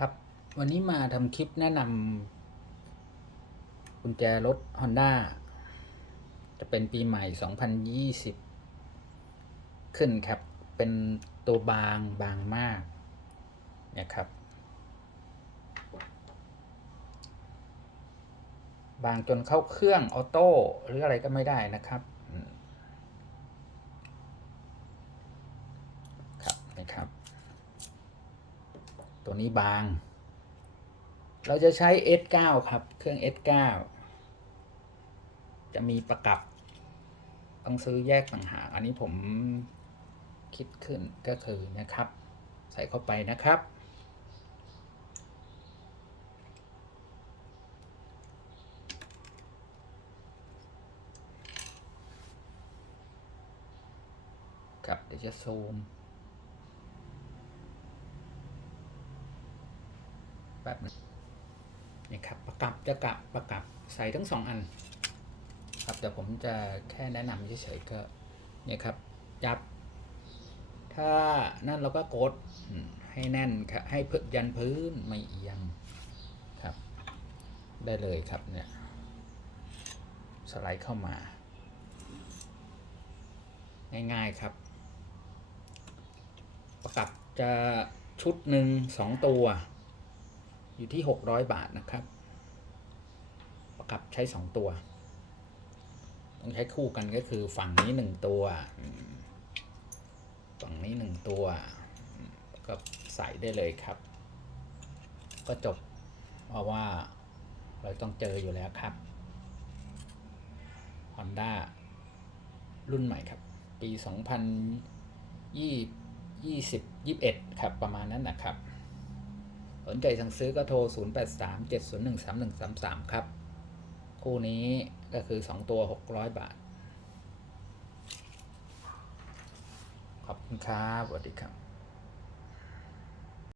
ครับ วันนี้มาทำคลิปแนะนำกุญแจรถ Honda จะเป็นปีใหม่ 2020 ขึ้นครับ เป็นตัวบางบางมากเนี่ยครับ บางจนเข้าเครื่องออโต้หรืออะไรก็ไม่ได้นะครับครับนะครับ ตัวนี้บาง เราจะใช้ S9 ครับ เครื่อง S9 จะมีประกับ ต้องซื้อแยกต่างหากอันนี้ผมคิดขึ้นก็คือนะครับ ใส่เข้าไปนะครับ ครับเดี๋ยวจะซูม แบบนึงนี่ครับประกับจะกับประกับใส่ทั้งสองอัน ครับแต่ผมจะแค่แนะนำเฉยๆก็เนี่ยครับจับ ถ้านั่นเราก็กดให้แน่นครับให้พึยันพื้นไม่เอียงครับ ได้เลยครับเนี่ยสไลด์เข้ามา ง่ายๆครับ ประกับจะชุดหนึ่งสองตัว อยู่ที่หกร้อยบาทนะครับ ประกับใช้สองตัว ต้องใช้คู่กันก็คือฝั่งนี้หนึ่งตัว ฝั่งนี้หนึ่งตัว ก็ใส่ได้เลยครับ ก็จบ เพราะว่าเราต้องเจออยู่แล้วครับ Honda รุ่นใหม่ครับ ปี 2020 21 ครับ ประมาณนั้นนะครับ สนใจสั่งซื้อก็โทร 083 701 3133 ครับ คู่นี้ก็คือ 2 ตัว 600 บาท ขอบคุณครับสวัสดีครับ